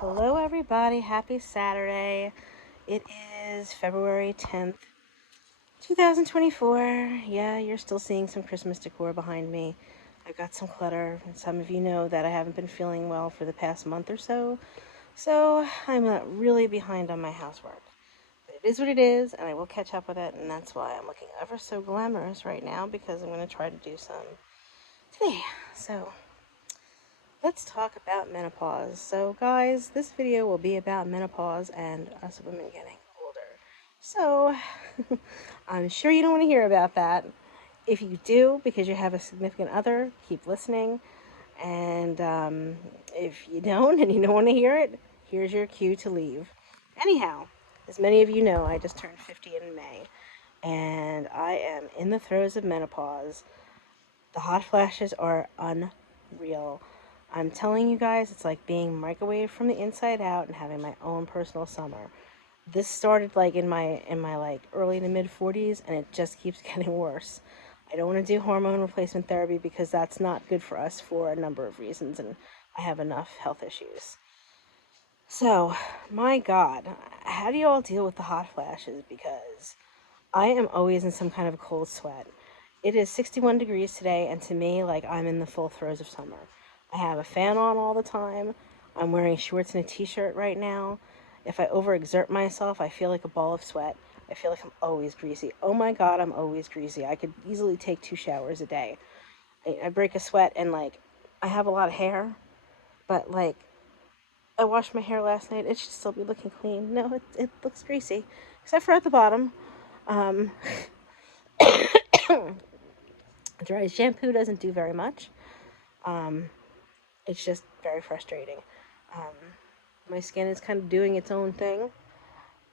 Hello, everybody. Happy Saturday. It is February 10th, 2024. Yeah, you're still seeing some Christmas decor behind me. I've got some clutter, and some of you know that I haven't been feeling well for the past month or so. So I'm really behind on my housework. But it is what it is, and I will catch up with it, and that's why I'm looking ever so glamorous right now because I'm going to try to do some today. So let's talk about menopause. So, guys, this video will be about menopause and us women getting older. So, I'm sure you don't want to hear about that. If you do, because you have a significant other, keep listening. And if you don't and you don't want to hear it, here's your cue to leave. Anyhow, as many of you know, I just turned 50 in May, and I am in the throes of menopause. The hot flashes are unreal. I'm telling you guys, it's like being microwaved from the inside out and having my own personal summer. This started like in my like early to mid 40s, and it just keeps getting worse. I don't want to do hormone replacement therapy because that's not good for us for a number of reasons, and I have enough health issues. So, my God, how do you all deal with the hot flashes? Because I am always in some kind of a cold sweat. It is 61 degrees today, and to me, like, I'm in the full throes of summer. I have a fan on all the time. I'm wearing shorts and a t-shirt right now. If I overexert myself, I feel like a ball of sweat. I feel like I'm always greasy. Oh my God, I'm always greasy. I could easily take 2 showers a day. I break a sweat, and, like, I have a lot of hair, but, like, I washed my hair last night. It should still be looking clean. No, it looks greasy, except for at the bottom. Um, Dry shampoo doesn't do very much. Um, it's just very frustrating. Um, my skin is kind of doing its own thing.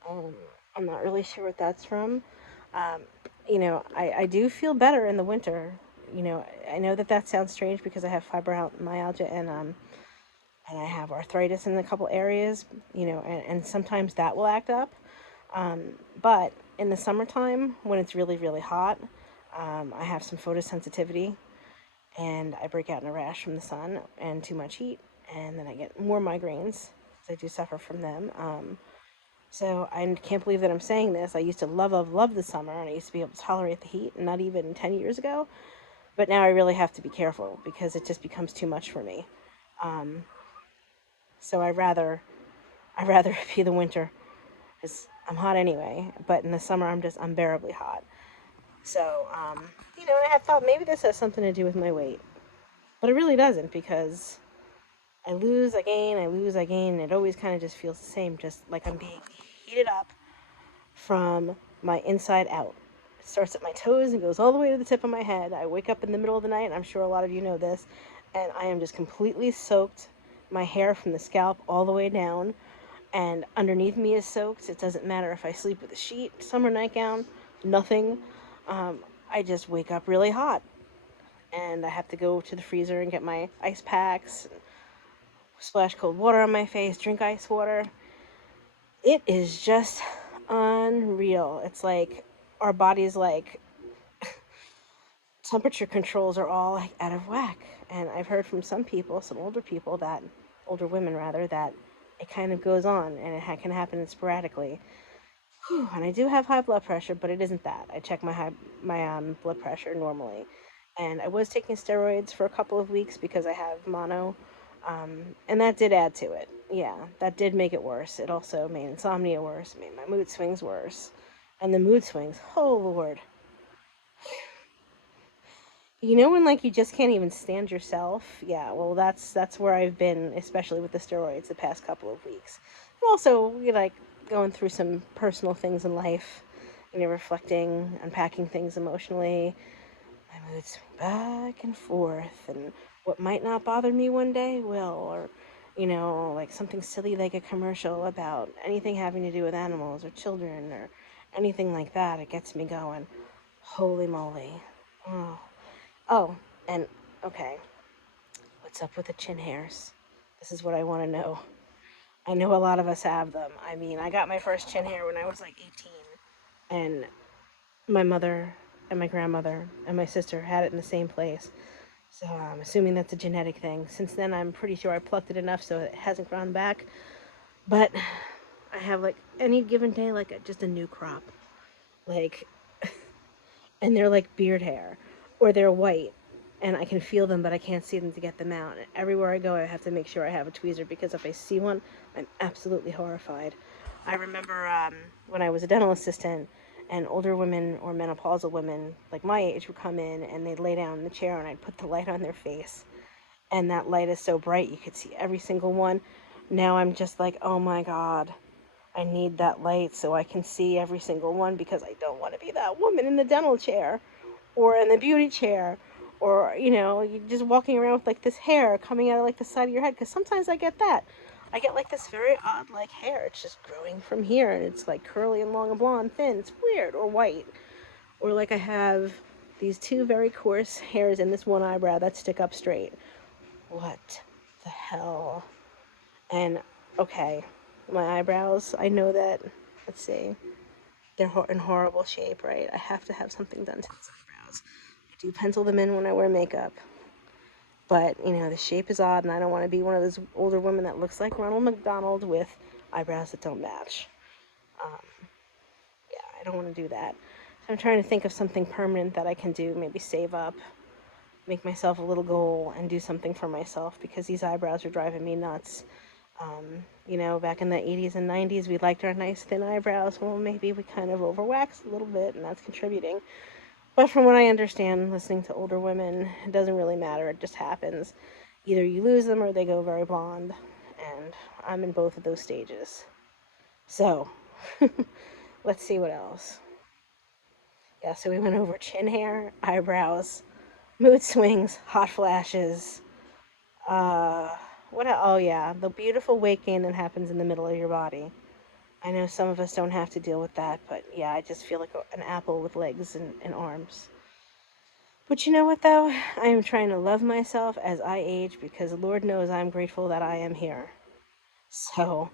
Um, I'm not really sure what that's from. Um, I do feel better in the winter. I know that that sounds strange because I have fibromyalgia and I have arthritis in a couple areas. And sometimes that will act up. Um, but in the summertime, when it's really, really hot, I have some photosensitivity, and I break out in a rash from the sun and too much heat, and then I get more migraines. So I do suffer from them. So I can't believe that I'm saying this. I used to love, love, love the summer, and I used to be able to tolerate the heat, not even 10 years ago. But now I really have to be careful because it just becomes too much for me. Um, so I rather be the winter because I'm hot anyway. But in the summer, I'm just unbearably hot. So, I had thought maybe this has something to do with my weight, but it really doesn't because I lose, I gain, I lose, I gain. It always kind of just feels the same, just like I'm being heated up from my inside out. It starts at my toes and goes all the way to the tip of my head. I wake up in the middle of the night, and I'm sure a lot of you know this, and I am just completely soaked. My hair from the scalp all the way down, and underneath me is soaked. It doesn't matter if I sleep with a sheet, summer nightgown, nothing. Um, I just wake up really hot, and I have to go to the freezer and get my ice packs, splash cold water on my face, drink ice water. It is just unreal. It's like our bodies, like, temperature controls are all like out of whack. And I've heard from some people, some older people, that older women rather, that it kind of goes on and it can happen sporadically. Whew, and I do have high blood pressure, but it isn't that. I check my blood pressure normally, and I was taking steroids for a couple of weeks because I have mono, and that did add to it. Yeah, that did make it worse. It also made insomnia worse, it made my mood swings worse, and the mood swings. Oh Lord, when, like, you just can't even stand yourself. Yeah, well, that's where I've been, especially with the steroids, the past couple of weeks. I'm also, like, going through some personal things in life, reflecting, unpacking things emotionally. My mood swing back and forth, and what might not bother me one day will, or like something silly like a commercial about anything having to do with animals or children or anything like that. It gets me going. Holy moly. Oh. Oh, and okay, what's up with the chin hairs? This is what I want to know. I know a lot of us have them. I mean, I got my first chin hair when I was like 18, and my mother and my grandmother and my sister had it in the same place. So I'm assuming that's a genetic thing. Since then, I'm pretty sure I plucked it enough so it hasn't grown back. But I have like any given day, like just a new crop. Like, and they're like beard hair, or they're white, and I can feel them, but I can't see them to get them out. And everywhere I go, I have to make sure I have a tweezer because if I see one, I'm absolutely horrified. I remember when I was a dental assistant, and older women or menopausal women like my age would come in and they'd lay down in the chair, and I'd put the light on their face, and that light is so bright you could see every single one. Now I'm just like, oh my god, I need that light so I can see every single one because I don't want to be that woman in the dental chair or in the beauty chair, or you just walking around with like this hair coming out of like the side of your head, because sometimes I get that. I get like this very odd like hair. It's just growing from here and it's like curly and long and blonde thin. It's weird. Or white. Or like I have these two very coarse hairs in this one eyebrow that stick up straight. What the hell? And okay, my eyebrows, I know that, let's see, they're in horrible shape, right? I have to have something done to these eyebrows. I do pencil them in when I wear makeup, but the shape is odd, and I don't want to be one of those older women that looks like Ronald McDonald with eyebrows that don't match. Um, yeah, I don't want to do that. So I'm trying to think of something permanent that I can do, maybe save up, make myself a little goal, and do something for myself because these eyebrows are driving me nuts. Back in the 80s and 90s, we liked our nice thin eyebrows. Well, maybe we kind of overwaxed a little bit, and that's contributing. But from what I understand, listening to older women, it doesn't really matter. It just happens. Either you lose them or they go very blonde. And I'm in both of those stages. So, let's see what else. Yeah, so we went over chin hair, eyebrows, mood swings, hot flashes. Uh, oh, yeah, the beautiful weight gain that happens in the middle of your body. I know some of us don't have to deal with that, but yeah, I just feel like an apple with legs and arms. But you know what, though? I am trying to love myself as I age because Lord knows I'm grateful that I am here. So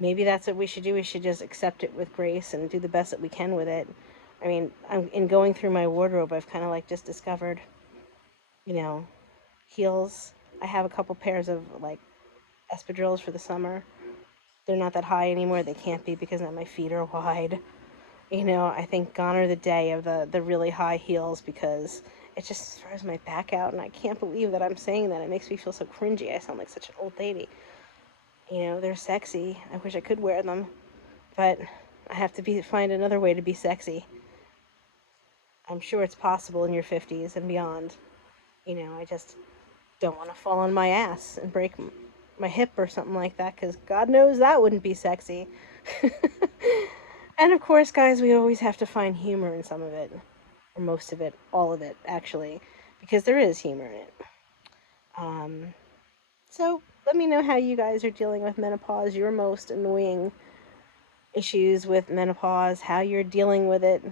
maybe that's what we should do. We should just accept it with grace and do the best that we can with it. I mean, in going through my wardrobe, I've kind of like just discovered, you know, heels. I have a couple pairs of like espadrilles for the summer. They're not that high anymore. They can't be because now my feet are wide. I think gone are the day of the really high heels because it just throws my back out, and I can't believe that I'm saying that. It makes me feel so cringy. I sound like such an old lady. They're sexy. I wish I could wear them, but I have to find another way to be sexy. I'm sure it's possible in your 50s and beyond. I just don't want to fall on my ass and break my hip or something like that because God knows that wouldn't be sexy. And of course, guys, we always have to find humor in some of it, or most of it, all of it, actually, because there is humor in it. Um, so let me know how you guys are dealing with menopause, your most annoying issues with menopause, how you're dealing with it.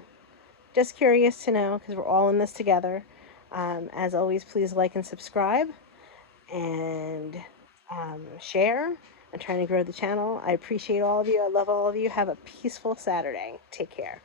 Just curious to know because we're all in this together. As always, please like and subscribe and share. I'm trying to grow the channel. I appreciate all of you. I love all of you. Have a peaceful Saturday. Take care.